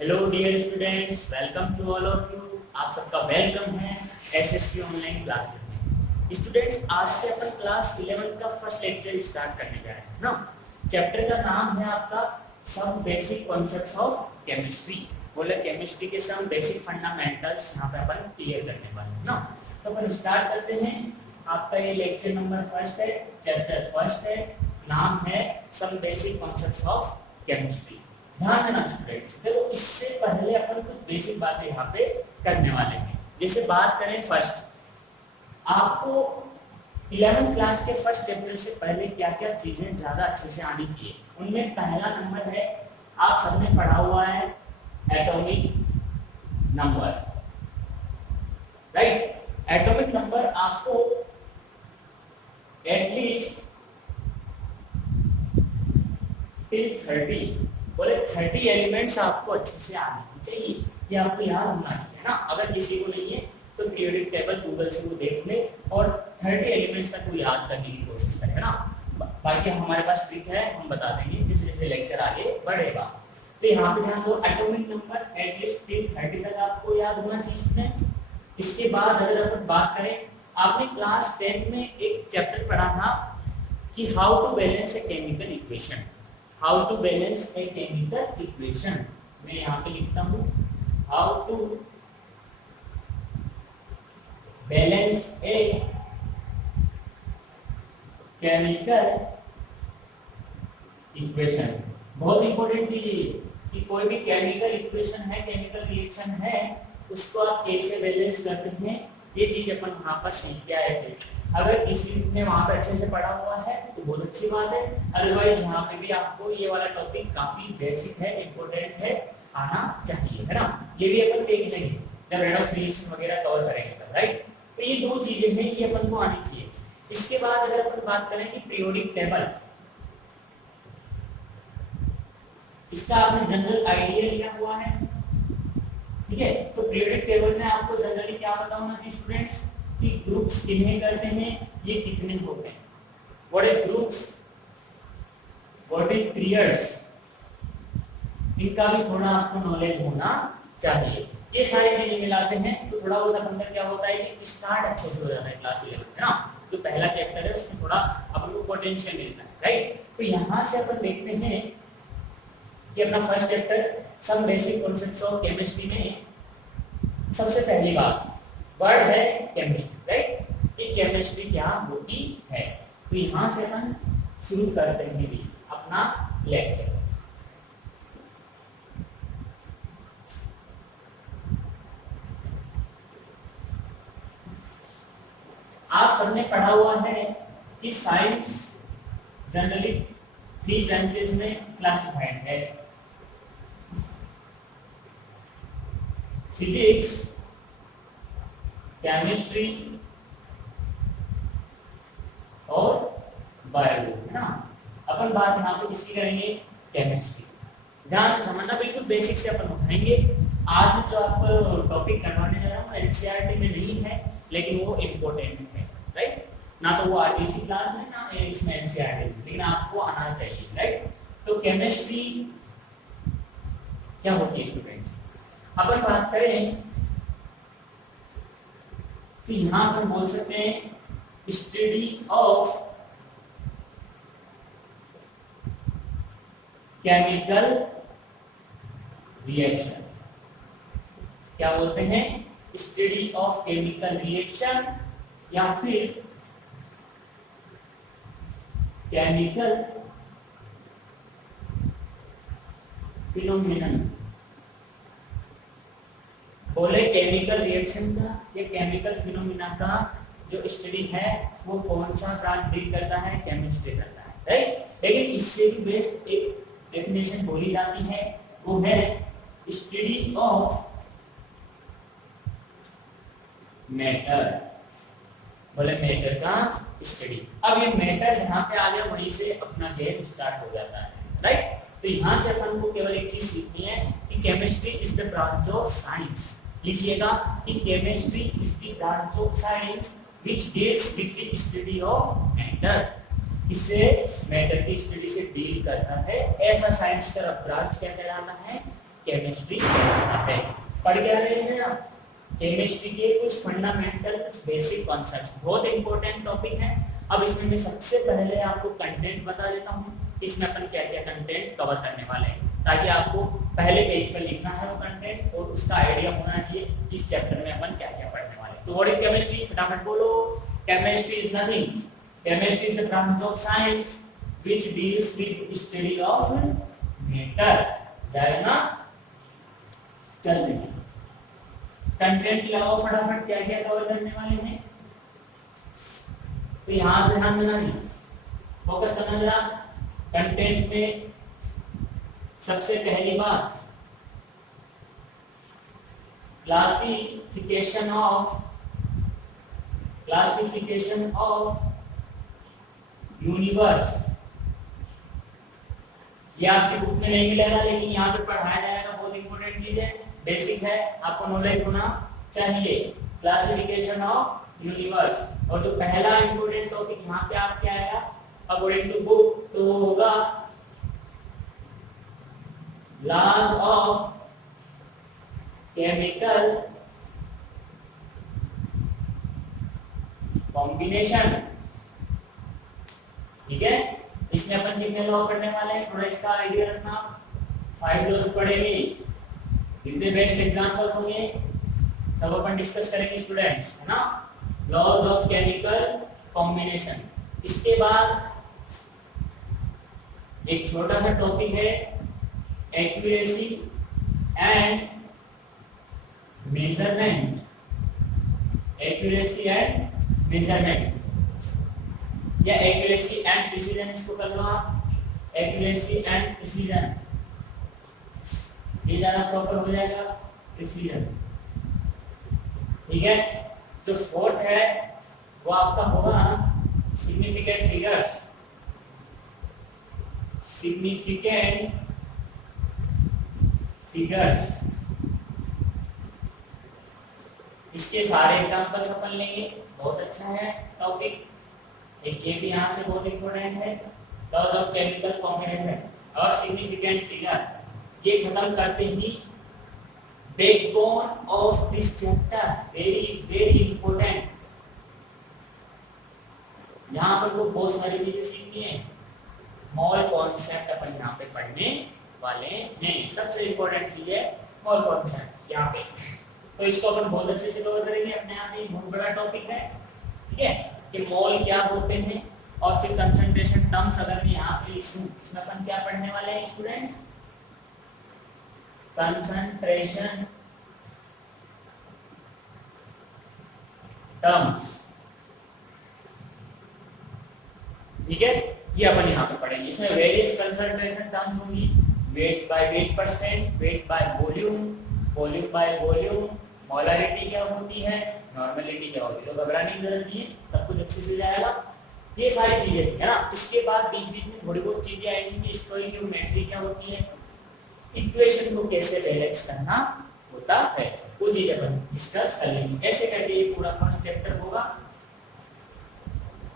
Hello dear students, welcome to all of you. आप सबका welcome है एसएससी ऑनलाइन क्लासेस में। स्टूडेंट्स, आज से अपन क्लास 11 का फर्स्ट लेक्चर स्टार्ट करने जा रहे हैं ना। चैप्टर का नाम है आपका some basic concepts of chemistry. बोले केमिस्ट्री के सम बेसिक फंडामेंटल्स यहाँ पे अपन क्लियर करने वाले हैं ना। तो अपन स्टार्ट करते हैं। आपका ये लेक्चर नंबर फर्स्ट है, चैप्टर फर्स्ट है, नाम है some basic concepts of chemistry. ध्यान देना स्टूडेंट्स, देखो इससे पहले अपन कुछ बेसिक बातें यहाँ पे करने वाले हैं। जैसे बात करें फर्स्ट, आपको 11th क्लास के फर्स्ट चैप्टर से पहले क्या क्या चीजें ज्यादा अच्छे से आनी चाहिए। उनमें पहला नंबर है, आप सबने पढ़ा हुआ है atomic number, right. Atomic number आपको एटलीस्ट टिल 30, बोले 30 एलिमेंट्स आपको अच्छे से आने चाहिए, ये आपको याद होना चाहिए ना। अगर किसी को नहीं है तो पीरियोडिक टेबल गूगल से वो देख ले और 30 एलिमेंट्स तक वो याद करने की कोशिश करे ना। बाकी हमारे पास ट्रिक है, हम बता देंगे जैसे जैसे लेक्चर आगे बढ़ेगा। तो यहाँ पे ध्यान दो, एटॉमिक नंबर एटलीस्ट टिल 30 तक आपको याद होना चाहिए स्टूडेंट्स। इसके बाद अगर अपन बात करें, आपने क्लास 10 में एक चैप्टर पढ़ा था कि how to balance a chemical equation. How to balance a chemical equation, मैं यहाँ पे लिखता हूँ how to balance a chemical equation. बहुत इंपॉर्टेंट चीज है कि कोई भी केमिकल इक्वेशन है, केमिकल रिएक्शन है, उसको आप कैसे बैलेंस करते हैं, ये चीज अपन वहां पर सीख के आए थे। अगर किसी ने वहां पे अच्छे से पढ़ा हुआ है तो बहुत अच्छी बात है, अदरवाइज यहाँ पे भी आपको ये वाला टॉपिक काफी बेसिक है, इंपॉर्टेंट है, आना चाहिए, है ना। ये भी अपन देख लेंगे जब रेडॉक्स रिएक्शन वगैरह कवर करेंगे तब, राइट। तो ये दो चीजें हैं, ये अपन को आनी चाहिए। इसके बाद अगर अपन बात करें कि पीरियोडिक टेबल, इसका आपने जनरल आइडिया लिया हुआ है, ठीक है। तो पीरियोडिक टेबल में आपको जनरली क्या पता होना चाहिए स्टूडेंट्स कि ग्रुप्स कितने करते हैं, ये कितने होते हैं। What is groups, what is periods, इनका भी थोड़ा आपको नॉलेज होना चाहिए। ये सारी चीजें मिलाते हैं तो थोड़ा बहुत अंदर क्या होता है कि स्टार्ट अच्छे से हो जाता है क्लास 11 में ना। जो पहला चैप्टर है उसमें थोड़ा अपन को पोटेंशियल मिलता है, राइट। तो यहाँ से अपन देखते हैं कि अपना first chapter some basic concepts of chemistry में सबसे पहली बात वर्ड है केमिस्ट्री, राइट। ये केमिस्ट्री क्या होती है, तो यहाँ से हम शुरू करते हैं अपना लेक्चर। आप सबने पढ़ा हुआ है कि साइंस जनरली 3 ब्रांचेस में क्लासिफाइड है, फिजिक्स, केमिस्ट्री और बायोलॉजी, है ना। अपन बात यहाँ पे किसकी करेंगे, केमिस्ट्री। ध्यान से समझना, बिल्कुल बेसिक से अपन उठाएंगे। आज जो आप टॉपिक करवाने जा रहा हूँ एनसीईआरटी में नहीं है, लेकिन वो इम्पोर्टेंट है, राइट। ना तो वो आरटीसी क्लास में, ना इसमें एनसीईआरटी में, लेकिन आपको आना चाहिए, राइट। तो केमिस्ट्री क्या होती है स्टूडेंट्स, अपन बात करें तो यहां पर बोल सकते हैं स्टडी ऑफ केमिकल रिएक्शन। क्या बोलते हैं, स्टडी ऑफ केमिकल रिएक्शन या फिर केमिकल फिनोमेनन। बोले केमिकल रिएक्शन का या केमिकल फिनोमेना का जो स्टडी है वो कौन सा ब्रांच डील करता है, केमिस्ट्री करता है, राइट। लेकिन इससे भी बेस्ट एक डेफिनेशन बोली जाती है, वो है स्टडी ऑफ मैटर। बोले मैटर का स्टडी। अब ये मैटर जहाँ पे आ गया वहीं से अपना गेम स्टार्ट हो जाता है, राइट। तो यहाँ से अपन को केवल एक चीज सीखनी है कि chemistry is the branch of science. लिखिएगा कि chemistry is the branch of science which deals with the study of matter. इससे मैटर की स्टडी से डील करता है, ऐसा साइंस का ब्रांच क्या कहलाता है, केमिस्ट्री है। पढ़ क्या रहे हैं आप? केमिस्ट्री के कुछ फंडामेंटल, कुछ बेसिक कॉन्सेप्ट्स, बहुत इंपॉर्टेंट टॉपिक है। अब इसमें मैं सबसे पहले आपको कंटेंट बता देता हूँ, इसमें अपन क्या क्या कंटेंट कवर करने वाले हैं, ताकि आपको पहले पेज पर लिखना है वो कंटेंट और उसका आइडिया होना चाहिए इस चैप्टर में अपन क्या क्या पढ़ने वाले हैं। तो व्हाट इज केमिस्ट्री? फटाफट बोलो। Chemistry is nothing, chemistry is the branch of science which deals with study of matter। जाएगा चलते हैं कंटेंट के अलावा फटाफट क्या क्या कवर करने वाले हैं। तो यहां से ध्यान देना, नहीं फोकस करना जरा कंटेंट में। सबसे पहली बात, क्लासिफिकेशन ऑफ यूनिवर्स। ये आपकी बुक में नहीं मिलेगा, लेकिन यहाँ पे पढ़ाया जाएगा, बहुत इंपॉर्टेंट चीज है, बेसिक है, आपको नॉलेज होना चाहिए। Classification of universe. और जो पहला इंपॉर्टेंट टॉपिक यहाँ पे आप क्या आएगा अकॉर्डिंग टू बुक, तो वो होगा लॉज ऑफ केमिकल कॉम्बिनेशन। ठीक है, इसमें अपन कितने लॉ पढ़ने वाले हैं, थोड़ा इसका आइडिया रखना। 5 लॉज पढ़ेंगे, जितने बेस्ट एग्जांपल्स होंगे सब अपन डिस्कस करेंगे स्टूडेंट्स, है ना। Laws of chemical combination. इसके बाद एक छोटा सा टॉपिक है accuracy and measurement. Accuracy and measurement या एक्यूरेसी एंड प्रिसीजन, इसको कर लो आप एक्यूरेसी एंड प्रिसीजन। ये ज्यादा प्रॉपर हो जाएगा प्रिसीजन। ठीक है, जो फोर्थ है वो आपका होगा सिग्निफिकेंट फिगर्स। सिग्निफिकेंट फिगर्स, इसके सारे एग्जांपल्स अपन लेंगे, बहुत अच्छा है टॉपिक। एक ये भी यहाँ से बहुत इंपॉर्टेंट है, लॉज ऑफ केमिकल कॉम्बिनेशन और सिग्निफिकेंट फिगर। ये खत्म करते ही backbone of this chapter, very very important. यहाँ पर को बहुत सारी चीजें सीखनी है, मोल कॉन्सेप्ट अपन यहाँ पे पढ़ने वाले हैं। सबसे इंपॉर्टेंट चीज है मोल कॉन्सेप्ट यहाँ पे, तो इसको अपन बहुत अच्छे से कवर करेंगे। अपने आप में बहुत बड़ा टॉपिक है, ठीक है, कि मोल क्या होते हैं और फिर कंसंट्रेशन टर्म्स अगर मैं यहाँ पे लिखूं, इसमें अपन क्या पढ़ने वाले हैं स्टूडेंट्स? Concentration terms. ठीक है, ये अपन यहाँ पे पढ़ेंगे। इसमें वेरियस कंसंट्रेशन टर्म्स होंगी, weight by weight percent, weight by volume, volume by volume, molarity क्या होती है, नॉर्मलिटी क्या होती है। तो घबराने की जरूरत नहीं है, सब कुछ अच्छे से जाएगा। ये सारी चीजें है ना। इसके बाद बीच बीच में थोड़ी बहुत चीजें आएंगी, स्टोइकियोमेट्री क्या होती है, इक्वेशन को कैसे बैलेंस करना होता है, वो चीज अपन डिस्कस करेंगे। ऐसे करके ये पूरा फर्स्ट चैप्टर होगा,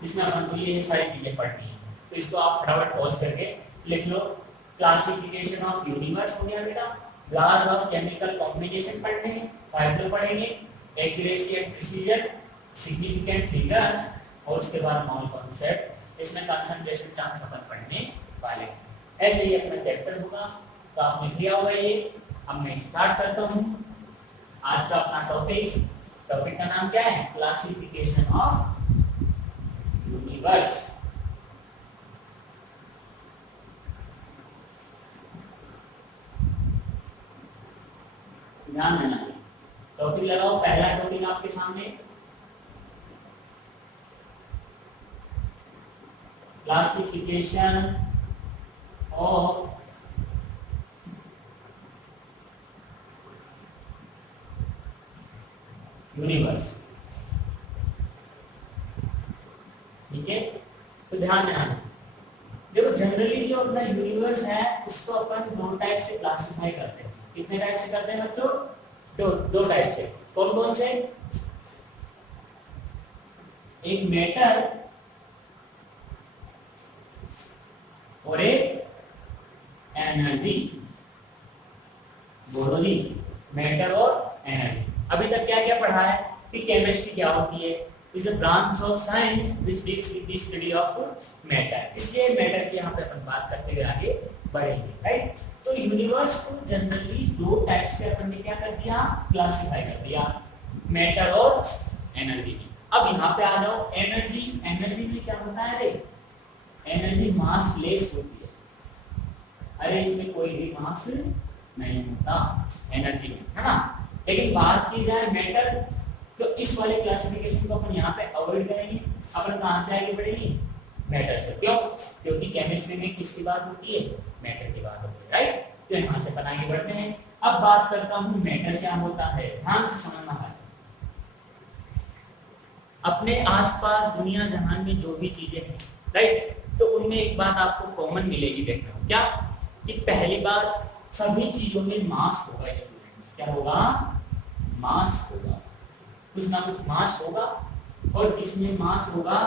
इसमें अपन को ये सारी चीजें पढ़नी है। तो इसको आप फटाफट पॉज करके लिख लो। क्लासिफिकेशन ऑफ यूनिवर्स हो गया बेटा, लॉज ऑफ केमिकल कॉम्बिनेशन पढ़ने हैं, 5 लोग पढ़ेंगे, accuracy and precision, significant figures और उसके बाद मोल कॉन्सेप्ट। इसमें कंसंट्रेशन टर्म्स अपन पढ़ने वाले। ऐसे ही अपना चैप्टर होगा, तो आपने लिया होगा ये। अब मैं स्टार्ट करता हूँ आज का अपना टॉपिक का नाम क्या है? Classification of universe. ध्यान देना, टॉपिक लगाओ। पहला टॉपिक आपके सामने क्लासिफिकेशन ऑफ यूनिवर्स। ठीक है, तो ध्यान देना। देखो जनरली जो अपना यूनिवर्स है उसको अपन 2 टाइप से क्लासिफाई करते हैं। कितने टाइप से करते हैं बच्चों? 2 टाइप से। कौन कौन से? एक मैटर और एक एनर्जी। बोलो जी, मैटर और एनर्जी। अभी तक क्या क्या पढ़ा है कि केमिस्ट्री क्या होती है, is a branch of science which deals with the study of matter. इसलिए मैटर की यहाँ पे अपन बात करते हुए आगे बढ़ेंगे, राइट। तो यूनिवर्स को जनरली दो टाइप से अपन ने क्या कर दिया, क्लासिफाई कर दिया, मैटर और एनर्जी। अब यहाँ पे आ जाओ, एनर्जी, एनर्जी में क्या होता है, अरे एनर्जी मास लेस होती है, अरे इसमें कोई भी मास नहीं होता एनर्जी में, है ना। लेकिन बात की जाए मैटर, तो इस वाले क्लासिफिकेशन को अपन यहाँ पे अवॉइड करेंगे। अपन कहाँ से आगे बढ़ेंगे, मैटर से। क्यों, क्योंकि केमिस्ट्री में किसकी बात होती है, मैटर की बात होती है, राइट। तो यहाँ से अपन आगे बढ़ते हैं। अब बात करता हूँ मैटर क्या होता है, ध्यान से समझना है। अपने आसपास दुनिया जहान में जो भी चीजें हैं, राइट, तो उनमें एक बात आपको कॉमन मिलेगी देखने को, क्या कि पहली बात सभी चीजों में मास होगा स्टूडेंट्स। क्या होगा, मास होगा, कुछ ना कुछ मास होगा, और जिसमें मास होगा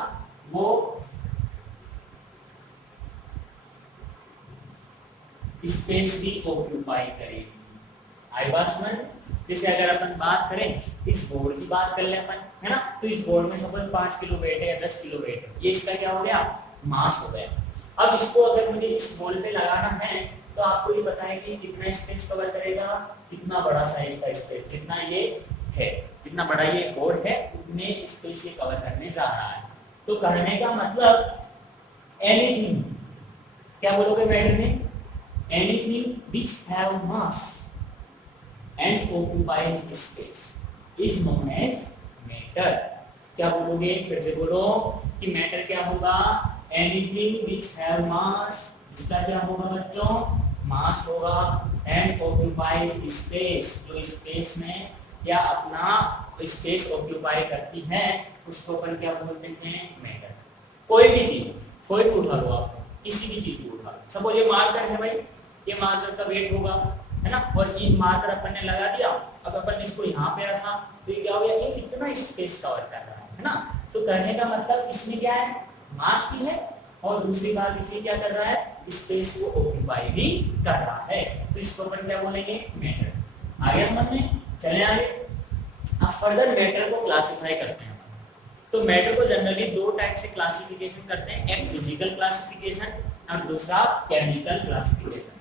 वो स्पेस भी ऑक्यूपाई करेगी। आई बात समझ। जैसे अगर अपन बात करें, इस बोर्ड की बात कर ले अपन, है ना, तो इस बोर्ड में सपोज 5 किलो वेट है या 10 किलो वेट है, ये इसका क्या हो गया, मास हो गया। अब इसको अगर मुझे इस बॉल पे लगाना है, तो आपको ये बताया कि कितना स्पेस कवर करेगा, कितना बड़ा साइज का स्पेस, जितना ये है, जितना बड़ा ये बोर्ड है, उतने स्पेस ये कवर करने जा रहा है। तो कहने का मतलब एनीथिंग, क्या बोलोगे मैटर में, anything which have mass and occupies space is known as matter। क्या बोलोगे, फिर से बोलो कि मैटर क्या होगा, एनीथिंग which have mass, इसका क्या होगा बच्चों, मास होगा, एंड occupies space, जो स्पेस में क्या अपना स्पेस ऑक्यूपाई करती है, उसको अपन क्या बोलते हैं, मैटर। कोई भी चीज, कोई भी उठा लो आप, किसी भी चीज को उठा लो, सपोज ये मार्कर है भाई, ये मार्कर का वेट होगा, है ना, और ये मार्कर अपन ने लगा दिया, अब अपन ने इसको यहाँ पे रखा, तो ये क्या हो गया, ये इतना स्पेस कवर कर रहा है ना। तो कहने का मतलब इसमें क्या है, मास भी है, और दूसरी बात इसे क्या कर रहा है, स्पेस को ऑक्यूपाई भी कर रहा है। तो इसको अपन क्या बोलेंगे, मैटर। आगे समझ में, चले आगे। अब फर्दर मैटर को क्लासिफाई करते हैं। तो मैटर को जनरली दो टाइप से क्लासिफिकेशन करते हैं, एक फिजिकल क्लासिफिकेशन और दूसरा केमिकल क्लासिफिकेशन।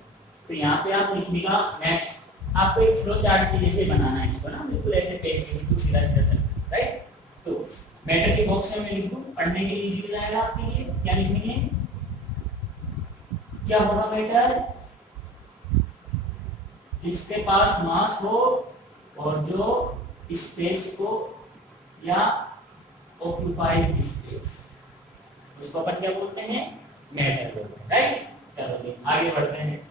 तो यहाँ पे आप लिखिएगा, नेक्स्ट आपको एक फ्लो चार्ट के जैसे बनाना है इसको ना, बिल्कुल ऐसे पेज पे बिल्कुल सीधा सीधा चलना, राइट। तो मैटर के बॉक्स में मैं लिख दूं, पढ़ने के लिए इजी हो जाएगा आपके लिए। क्या लिखेंगे, क्या होगा मैटर, जिसके पास मास हो और जो स्पेस को या ऑक्यूपाइड स्पेस, उसको अपन क्या बोलते हैं, मैटर बोलते हैं, राइट। चलो जी आगे बढ़ते हैं।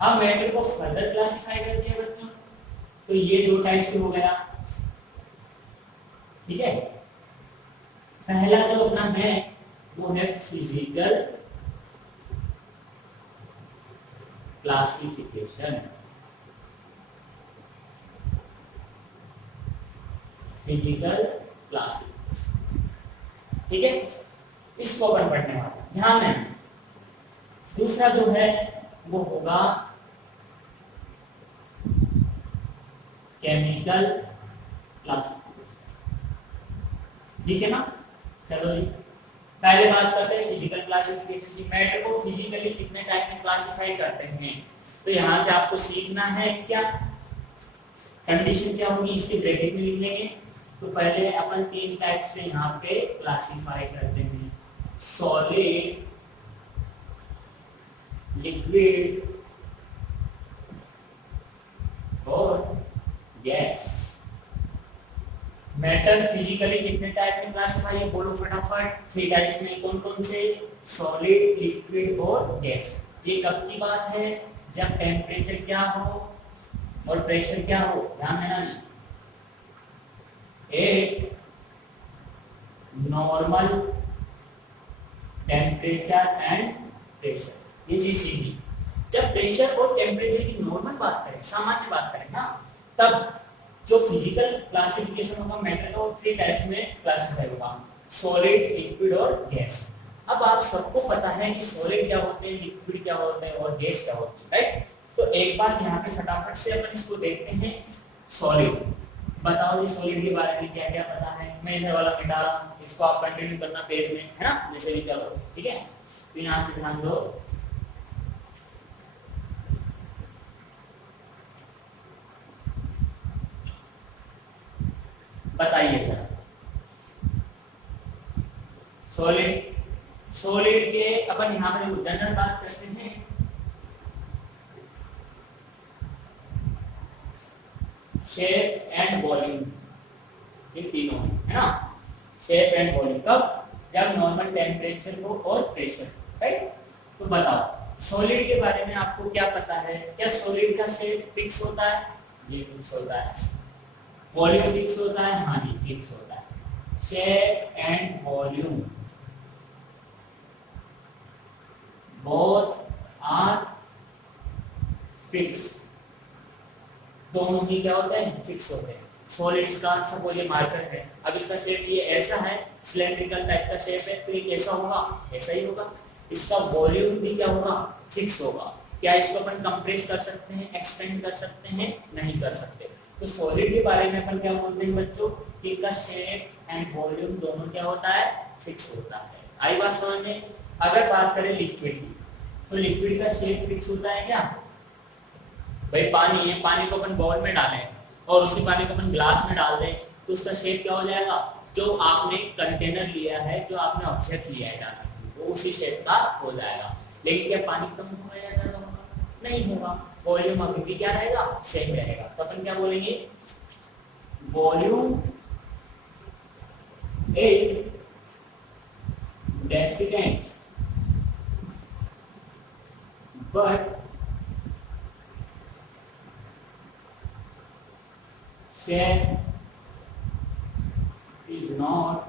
अब मैटर को फर्दर क्लासिफाई करते हैं बच्चों। तो ये दो टाइप से हो गया, ठीक है। पहला जो अपना है वो है फिजिकल क्लासिफिकेशन। फिजिकल क्लासिफिकेशन, ठीक है, इसको अपन पढ़ने वाले, ध्यान है। दूसरा जो है वो होगा केमिकल क्लासिफिकेशन, ठीक है ना। चलो जी पहले बात करते हैं फिजिकल क्लासिफिकेशन की। मैटर को फिजिकली कितने टाइप में क्लासिफाई करते हैं, तो यहां से आपको सीखना है क्या कंडीशन क्या होगी, इसके ब्रैकेट में लिख लेंगे। तो पहले अपन तीन टाइप से यहाँ पे क्लासिफाई करते हैं, सॉलिड, लिक्विड और गैस। मैटर फिजिकली कितने टाइप में क्लासिफाई है, बोलो फटाफट। 3 टाइप में, कौन कौन से, सॉलिड, लिक्विड और गैस। ये कब की बात है, जब टेम्परेचर क्या हो और प्रेशर क्या हो, ध्यान देना नहीं। एक नॉर्मल टेम्परेचर एंड प्रेशर, ये चीज सीखी। जब प्रेशर और टेम्परेचर की नॉर्मल बात करें, सामान्य बात करें ना, तब जो फिजिकल क्लासिफिकेशन होगा मैटर का, वो 3 टाइप्स में क्लासिफाई होगा, सॉलिड, लिक्विड और गैस। अब आप सबको पता है कि सॉलिड क्या होते हैं, लिक्विड क्या होते हैं और गैस क्या होती है, राइट। तो एक बार यहाँ पे फटाफट से अपन इसको देखते हैं। सॉलिड, बताओ जी सॉलिड के बारे में क्या क्या पता है। मैं इधर वाला मिटा रहा हूँ, इसको आप कंटिन्यू करना पेज में, है ना, जैसे भी चलो, ठीक है। तो यहाँ से ध्यान दो, बताइए सर। सॉलिड, सॉलिड के अपन यहाँ पे जनरल बात करते हैं। शेप एंड वॉल्यूम, ये तीनों है ना। शेप एंड वॉल्यूम कब, जब नॉर्मल टेम्परेचर को और प्रेशर, राइट। तो बताओ सॉलिड के बारे में आपको क्या पता है। क्या सॉलिड का शेप फिक्स होता है? जी फिक्स होता है। वॉल्यूम फिक्स होता है? हाँ जी फिक्स होता है। Shape and volume both are fixed, दोनों ही क्या होते हैं, फिक्स होते हैं। सॉलिड्स का सपोज ये मार्कर है, अब इसका शेप ये ऐसा है, सिलेंड्रिकल टाइप का शेप है, तो ये कैसा होगा, ऐसा ही होगा। इसका वॉल्यूम भी क्या होगा, फिक्स होगा। क्या इसको अपन कंप्रेस कर सकते हैं, एक्सपेंड कर सकते हैं? नहीं कर सकते। तो सॉलिड के बारे में अपन क्या बोलते हैं बच्चों, कि इनका शेप एंड वॉल्यूम दोनों क्या होता है, फिक्स होता है। आई बात समझ में। अगर बात करें लिक्विड की, तो लिक्विड का शेप फिक्स होता है क्या? भाई पानी है, पानी को अपन बाउल में डालें और उसी पानी को अपन ग्लास में डाल दें, तो उसका शेप क्या हो जाएगा, जो आपने कंटेनर लिया है, जो आपने ऑब्जेक्ट लिया है डालने, वो उसी शेप का हो जाएगा। लेकिन क्या पानी कम होगा या ज्यादा होगा? नहीं होगा। वॉल्यूम अभी भी क्या रहेगा, सेम रहेगा। तो अपन क्या बोलेंगे, volume is definite but shape is not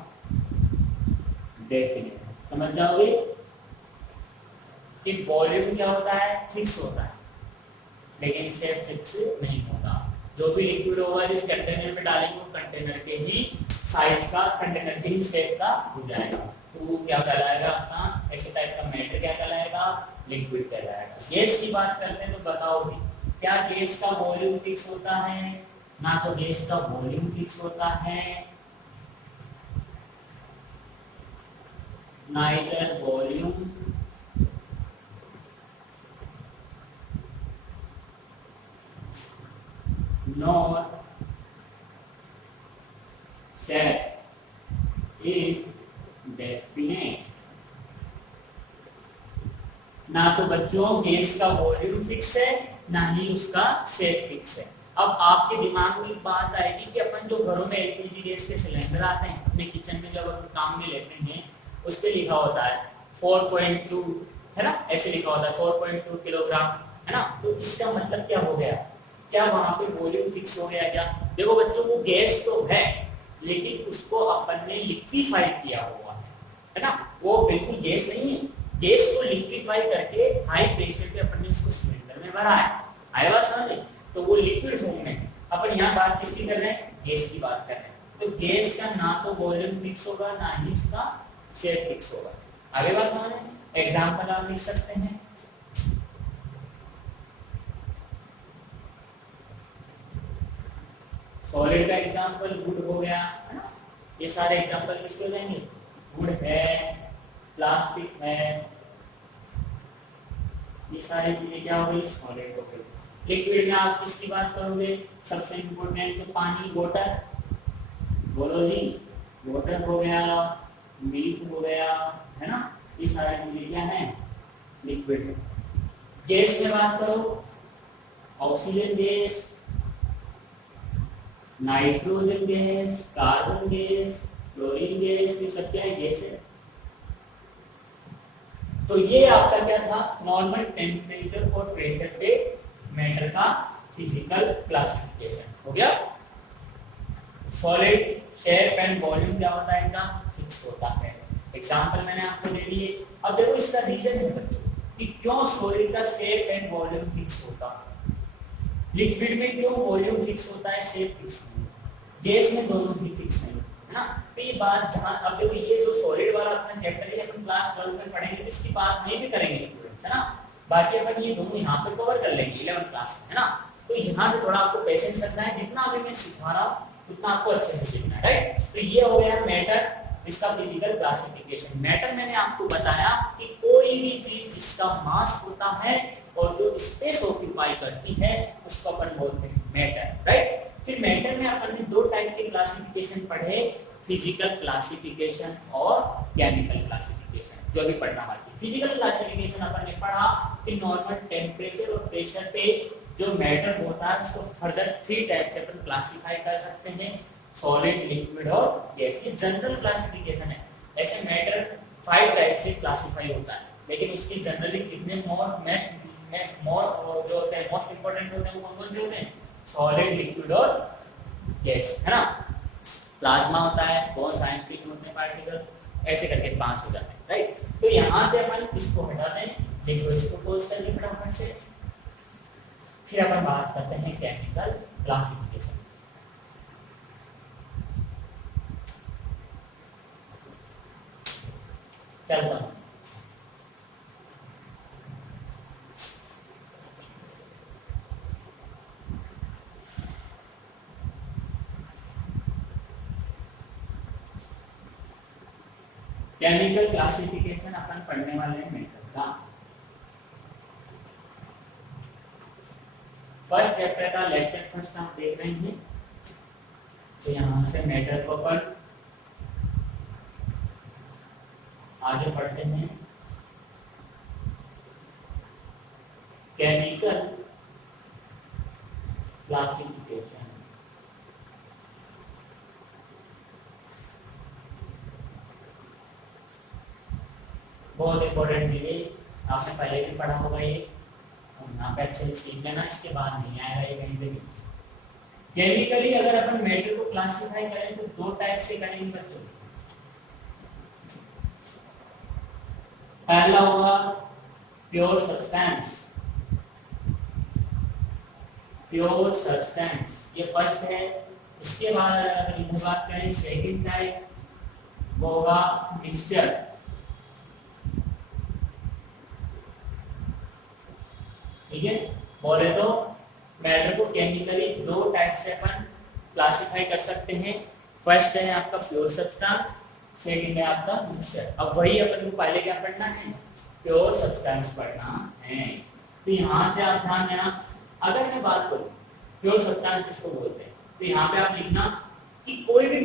definite। समझ जाओगे कि वॉल्यूम क्या होता है, फिक्स होता है, लेकिन शेप फिक्स नहीं होता। जो भी लिक्विड होगा जिस कंटेनर में डालेंगे, वो कंटेनर के ही साइज का, कंटेनर के ही शेप का हो जाएगा। तो वो क्या कहलाएगा अपना, ऐसे टाइप का मैटर क्या कहलाएगा, लिक्विड कहलाएगा। गैस की बात करते हैं, तो बताओ भी, क्या गैस का वॉल्यूम फिक्स होता है? ना तो गैस का वॉल्यूम फिक्स होता है, neither volume nor shape is definite. ना तो बच्चों गैस का वॉल्यूम फिक्स है, ना ही उसका शेप फिक्स है। अब आपके दिमाग में एक बात आएगी कि अपन जो घरों में एलपीजी गैस के सिलेंडर आते हैं, अपने किचन में जब अपन काम में लेते हैं, उस पे लिखा होता है 4.2, है ना, ऐसे लिखा होता है 4.2 किलोग्राम, है ना। तो इसका मतलब क्या हो गया, क्या वहां पे वॉल्यूम फिक्स हो गया क्या? देखो बच्चों, वो गैस तो है, लेकिन उसको अपन ने लिक्विफाई किया हुआ है ना, वो बिल्कुल गैस नहीं है। गैस को लिक्विफाई करके हाई प्रेशर पे अपन ने उसको सिलेंडर में भरा है, आया समझ। तो वो लिक्विड फॉर्म में। अपन यहाँ बात किसकी कर रहे हैं, गैस की बात कर रहे हैं। तो गैस का ना तो वॉल्यूम फिक्स होगा, ना ही उसका शेप फिक्स होगा। आगे बात समझ। एग्जाम्पल आप लिख सकते हैं, सॉलिड का एग्जाम्पल वुड हो गया, है ना। ये सारे एग्जाम्पल किसके हो जाएंगे, वुड है, प्लास्टिक है, ये सारी चीजें क्या हो गई, सॉलिड हो गई। लिक्विड में आप किसकी बात करोगे, सबसे इंपोर्टेंट तो पानी, वाटर, बोलो जी, वाटर हो गया, मिल्क हो गया, है ना। ये सारी चीजें क्या है, लिक्विड है। गैस में बात करो, oxygen gas, nitrogen gas, carbon gas, chlorine gas, ये सब क्या है, गैस है। तो ये आपका क्या था, नॉर्मल टेम्परेचर और प्रेशर पे मैटर का फिजिकल क्लासिफिकेशन हो गया। सॉलिड, शेप एंड वॉल्यूम क्या होता है, इनका फिक्स होता है। एग्जांपल मैंने आपको दे दिए। अब देखो इसका रीजन है बच्चों कि क्यों सॉलिड का शेप एंड वॉल्यूम फिक्स होता है, लिक्विड में क्यों वॉल्यूम फिक्स होता है, शेप फिक्स नहीं, गैस में दोनों ही फिक्स नहीं, है ना। तो ये बात जहां, अब देखो ये जो सॉलिड वाला अपना चैप्टर है, अपन क्लास 12 में पढ़ेंगे, तो इसकी बात नहीं भी करेंगे स्टूडेंट्स, है ना। बाकी अपन ये दोनों यहाँ पे कवर कर लेंगे 11th क्लास में, है ना। तो यहाँ से थोड़ा आपको पेशेंस रखना है, जितना अभी मैं सिखा रहा हूँ उतना आपको अच्छे से सीखना है, राइट। तो ये हो गया मैटर, जिसका फिजिकल क्लासिफिकेशन। मैटर मैंने आपको बताया कि कोई भी चीज जिसका मास होता है और जो स्पेस ऑक्यूपाई करती है उसको अपन बोलते हैं मैटर, राइट। फिर मैटर में अपन ने दो टाइप के क्लासिफिकेशन पढ़े, फिजिकल क्लासिफिकेशन और केमिकल क्लासिफिकेशन, जो भी पढ़ना बाकी। फिजिकल क्लासिफिकेशन अपन ने पढ़ा कि नॉर्मल टेम्परेचर और प्रेशर पे जो मैटर होता है उसको फर्दर 3 टाइप से अपन क्लासिफाई कर सकते हैं, सॉलिड, लिक्विड और गैस। ये जनरल क्लासिफिकेशन है। ऐसे मैटर 5 टाइप से क्लासिफाई होता है, लेकिन उसकी जनरली कितने मोर जो होते हैं मोस्ट इंपोर्टेंट होते हैं वो कौन से होते हैं, सॉलिड, लिक्विड और गैस, है ना। प्लाज्मा होता है, बोन साइंटिफिक होते हैं पार्टिकल, ऐसे करके 5 हो जाते हैं, राइट। तो यहाँ से अपन इसको हटा दें, देखो इसको क्लोज कर लें फटाफट से। फिर अपन बात करते हैं केमिकल क्लासिफिकेशन। चलता हूं। केमिकल क्लासिफिकेशन अपन पढ़ने वाले हैं मेटल का। फर्स्ट चैप्टर का लेक्चर फर्स्ट आप देख रहे हैं। तो यहां से मेटल को अपन आगे पढ़ते हैं। केमिकल क्लासिफिकेशन बहुत इंपॉर्टेंट चीज है, आपने पहले भी पढ़ा होगा ये, यहाँ पे अच्छे से सीख लेना, इसके बाद नहीं आएगा ये कहीं पे भी। केमिकली अगर अपन मेटल को क्लासिफाई करें तो 2 टाइप से करेंगे बच्चों। पहला होगा प्योर सब्सटेंस, प्योर सब्सटेंस ये फर्स्ट है। इसके बाद अगर इधर बात करें सेकंड टाइप, वो होगा मिक्सचर। ठीक है, बोले तो मैटर को केमिकली 2 टाइप से अपन क्लासिफाई कर सकते हैं। फर्स्ट है आपका प्योर सब्सटेंस, सेकंड है आपका मिक्सचर। अब वही अपन को पहले क्या पढ़ना है, प्योर सब्सटेंस पढ़ना है। तो यहाँ से आप ध्यान देना, अगर मैं बात करूं प्योर सब्सटेंस किसको बोलते हैं, तो यहाँ पे आप लिखना कि कोई भी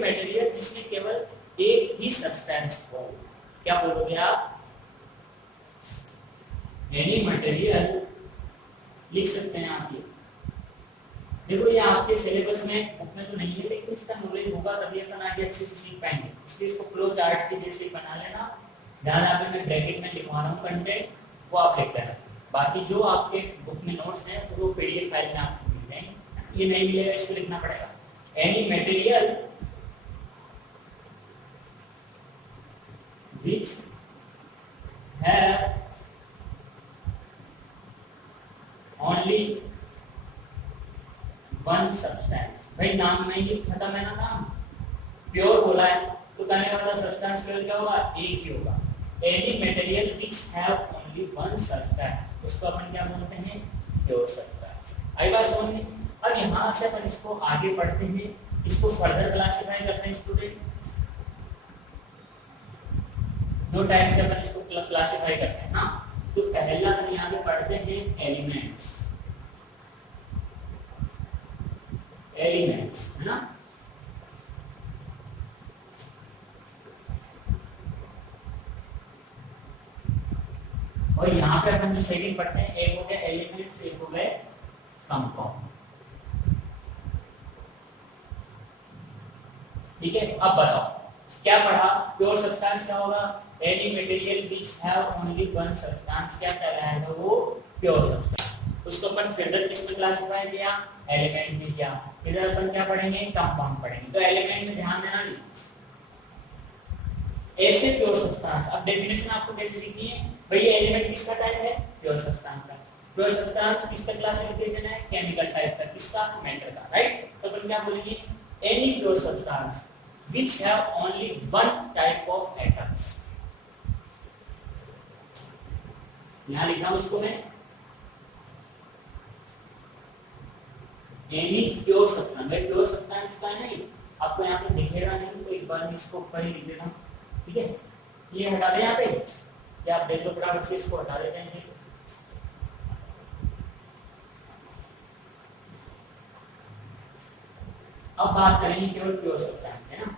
मटेरियल जिसमें केवल एक ही सब्सटेंस हो। क्या बोलोगे आप, एनी मटेरियल लिख सकते हैं आप। ये देखो ये आपके सिलेबस में बुक में तो नहीं है, लेकिन इसका नॉलेज होगा तभी अपन आगे अच्छे से सीख पाएंगे। इसलिए इसको फ्लो चार्ट के जैसे बना लेना। जहाँ पे मैं ब्रैकेट में लिखवा रहा हूँ कंटेंट, वो आप लिख देना। बाकी जो आपके बुक में नोट्स हैं तो वो पीडीएफ फाइल में आपको मिल जाएंगे। ये नहीं मिलेगा, इसको लिखना पड़ेगा। Any material which have only one substance। भाई नाम में ही खत्म है ना, नाम प्योर बोला है तो कहने का मतलब सब्सटेंस क्या होगा, एक ही होगा। Any material which have only one substance, उसको अपन क्या बोलते हैं, प्योर सब्सटेंस। आई बात समझ में। अब यहाँ से अपन इसको आगे पढ़ते हैं, इसको फर्दर क्लासिफाई करते हैं स्टूडेंट। 2 टाइप से अपन इसको क्लासिफाई करते हैं ना। तो पहला अपन यहाँ पे पढ़ते हैं एलिमेंट्स, है ना। और यहाँ पे अपन जो सेकंड पढ़ते हैं, एक हो गया एलिमेंट्स, एक हो गए कंपाउंड। ठीक है, अब बताओ क्या पढ़ा, प्योर सब्सटेंस क्या होगा, any material which have only one substance, क्या कहलाएगा वो, प्योर सब्सटेंस। उसको अपन फर्दर किस में क्लासिफाई किया, एलिमेंट में किया। फिर अपन क्या पढ़ेंगे, कंपाउंड पढ़ेंगे। तो एलिमेंट में ध्यान देना नहीं, ऐसे प्योर सब्सटेंस। अब डेफिनेशन आपको कैसे सीखनी है, भैया एलिमेंट किसका टाइप है, प्योर सब्सटेंस का। प्योर सब्सटेंस किसका क्लासिफिकेशन है, केमिकल टाइप का, किसका, मेटल का, राइट। तो अपन क्या बोलेंगे, any pure substance which have only one type of atoms। यहां लिखा हूं इसको मैं एनी प्योर सब्सटेंस। भाई प्योर सब्सटेंस का है नहीं, आपको यहाँ पे दिखेगा नहीं, तो एक बार मैं इसको ऊपर ही लिख देता हूँ। ठीक है, ये हटा दें यहाँ पे, या आप देख लो फटाफट से इसको हटा देते हैं। अब बात करेंगे केवल प्योर सब्सटेंस, है ना।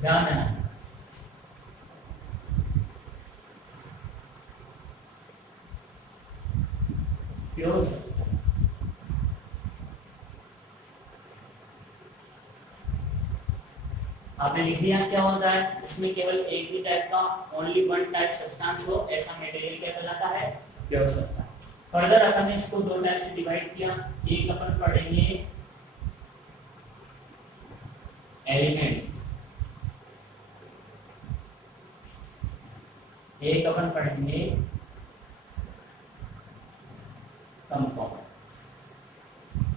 ध्यान देना, प्योर सब्सटेंस आपने लिख दिया क्या होता है, इसमें केवल एक ही टाइप का ओनली वन टाइप सब्सटेंस हो, ऐसा मटेरियल क्या कहलाता है, प्योर सब्सटेंस। फर्दर अपन ने इसको दो टाइप से डिवाइड किया। एक अपन पढ़ेंगे एलिमेंट, एक अपन पढ़ेंगे कंपाउंड।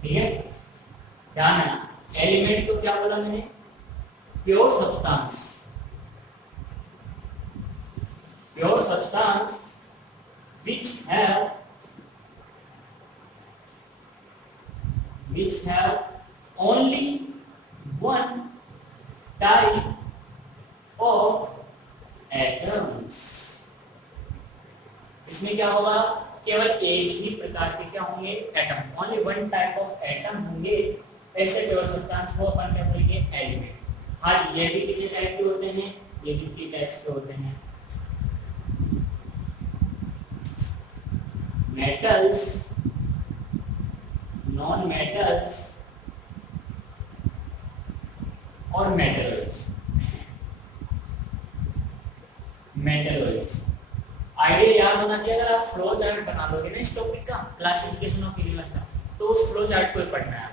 ठीक है, ध्यान है, एलिमेंट को क्या बोला मैंने, pure substance. Pure substance which have only one type of atoms। इसमें क्या होगा, केवल एक ही प्रकार के क्या होंगे, atoms, only one type of atom होंगे। ऐसे प्योर सब्सटेंस को अपन क्या बोलेंगे, एलिमेंट। हाँ, ये भी कितने टाइप के होते हैं, ये भी 3 टाइप्स के होते हैं, मेटल्स, नॉन मेटल्स और मेटलॉइड्स। मेटलॉइड्स आइडिया याद होना चाहिए। अगर आप फ्लो चार्ट बना लोगे ना इस टॉपिक का, क्लासिफिकेशन ऑफ एलिमेंट्स का, तो उस फ्लो चार्ट को पढ़ना है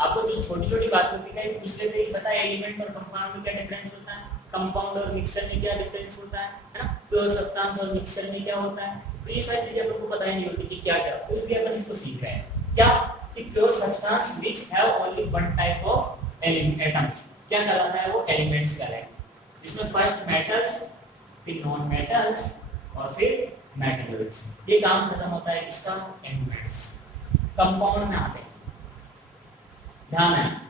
आपको। जो छोटी छोटी बातों की है, दूसरे पे पता है एलिमेंट और कंपाउंड में क्या डिफरेंस होता है, कंपाउंड और मिक्सर में क्या डिफरेंस होता है ना, प्योर सब्सटेंस और मिक्सर में क्या होता है। तो ये सारी चीजें आपको पता ही नहीं होती कि क्या क्या, तो इसलिए अपन इसको सीख रहे हैं क्या, कि pure substance which have only one type of atoms क्या कहलाता है, वो एलिमेंट्स कहलाते हैं, जिसमें फर्स्ट मेटल्स, फिर नॉन मेटल्स और फिर मेटलॉइड्स। ये काम खत्म होता है इसका एलिमेंट्स। कंपाउंड में आते हैं, ध्यान है,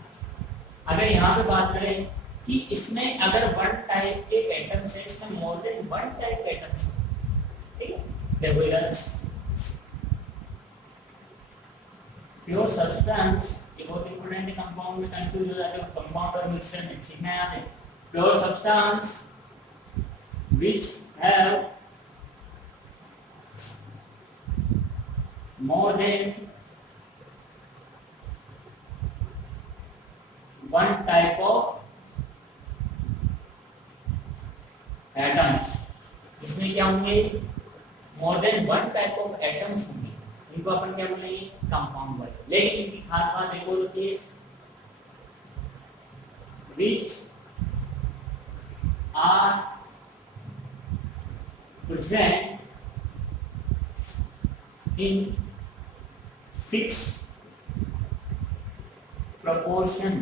अगर यहाँ पे बात करें कि इसमें अगर वन टाइप के एटम्स है, इसमें more than one type atoms, ठीक है, देखो इधर प्योर सब्सटेंस, ये बहुत इंपॉर्टेंट है, कंपाउंड में कंफ्यूज हो जाते हो, कंपाउंड और मिक्सचर में सीखना है। यहाँ से pure substance which have more than one type of atoms, इसमें क्या होंगे, more than one type of atoms होंगे, इनको अपन क्या बोलेंगे, कंपाउंड बोलेंगे। लेकिन इनकी खास बात एक और होती है, which are present in fixed proportion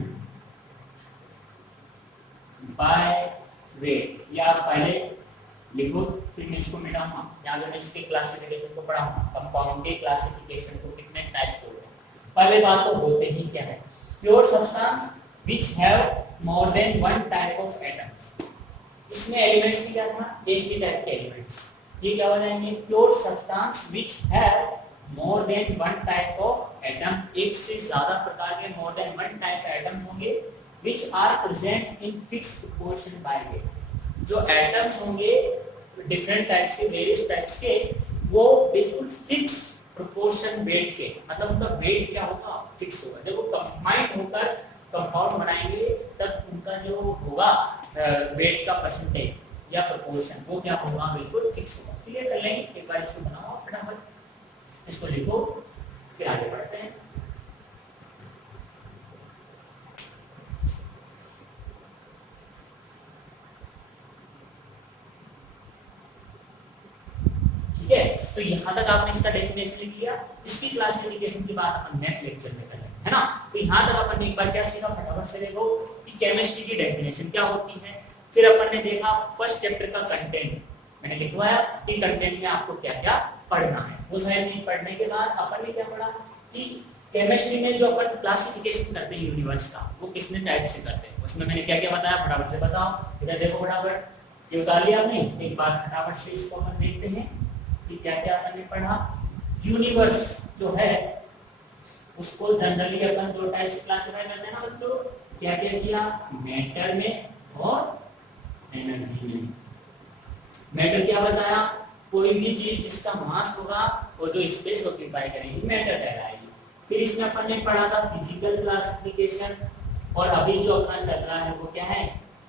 by weight। या आप पहले लिखो, फिर मैं इसको मिटाऊंगा, या अगर मैं इसके क्लासिफिकेशन को पढ़ाऊंगा, कंपाउंड के क्लासिफिकेशन को कितने टाइप के होते हैं। पहले बात तो होते ही क्या है, pure substance which have more than one type of atoms। इसमें एलिमेंट्स भी क्या था, एक ही टाइप के एलिमेंट्स, ये क्या हो जाएंगे, pure substance which have more than one type of atoms, एक से ज्यादा प्रकार के more than one type atoms होंगे, which are present in fixed proportion by weight। जो एटम्स होंगे डिफरेंट टाइप्स के, वेरियस टाइप्स के, वो बिल्कुल फिक्स प्रोपोर्शन वेट के, मतलब उनका वेट क्या होगा, फिक्स होगा। जब वो कंबाइंड होकर कंपाउंड बनाएंगे तब उनका जो होगा वेट का परसेंटेज या प्रोपोर्शन, वो क्या होगा, बिल्कुल फिक्स होगा। क्लियर कर लेंगे, एक बार इसको बनाओ फटाफट, इसको लिखो, फिर आगे बढ़ते हैं। ठीक है, तो यहां तक आपने इसका डेफिनेशन लिख लिया। इसकी क्लासिफिकेशन की बात अपन नेक्स्ट लेक्चर में करेंगे, है ना। तो यहाँ तक अपन ने एक बार क्या सीखा, फटाफट से देखो कि केमिस्ट्री की डेफिनेशन क्या होती है। फिर अपन ने देखा फर्स्ट चैप्टर का कंटेंट, मैंने लिखवाया कि कंटेंट में आपको क्या क्या पढ़ना है। वो सारी चीज पढ़ने के बाद अपन ने क्या पढ़ा कि केमिस्ट्री में जो अपन क्लासिफिकेशन करते हैं यूनिवर्स का, वो कितने टाइप से करते हैं, उसमें मैंने क्या क्या बताया, फटाफट से बताओ। इधर देखो फटाफट, ये उतार लिया आपने, एक बार फटाफट से इसको अपन देखते हैं कि क्या क्या अपन ने पढ़ा। यूनिवर्स जो है उसको जनरली अपन दो टाइप से क्लासिफाई करते हैं ना बच्चों, क्या क्या किया, मैटर में और एनर्जी में। मैटर क्या बताया, कोई भी चीज जिसका मास होगा और जो स्पेस ऑक्यूपाई करेगी मैटर कहलाएगी। फिर इसमें अपन ने पढ़ा था फिजिकल क्लासिफिकेशन, और अभी जो अपना चल रहा है वो क्या है,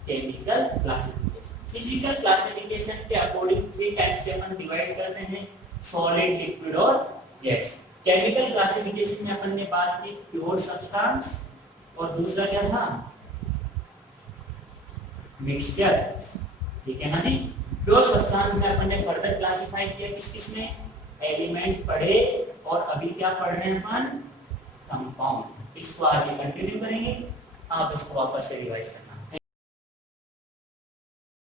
केमिकल क्लासिफिकेशन। फिजिकल क्लासिफिकेशन के अकॉर्डिंग 3 टाइप से अपन डिवाइड करते हैं, सॉलिड, लिक्विड और गैस। केमिकल क्लासिफिकेशन में अपन ने बात की प्योर सब्सटेंस, और दूसरा क्या था, मिक्सचर, ठीक है ना जी। प्योर सब्सटेंस में अपन ने फर्दर क्लासिफाई किया किस किस में, एलिमेंट पढ़े, और अभी क्या पढ़ रहे हैं अपन, कंपाउंड। इसको आगे कंटिन्यू करेंगे, आप इसको वापस से रिवाइज करना।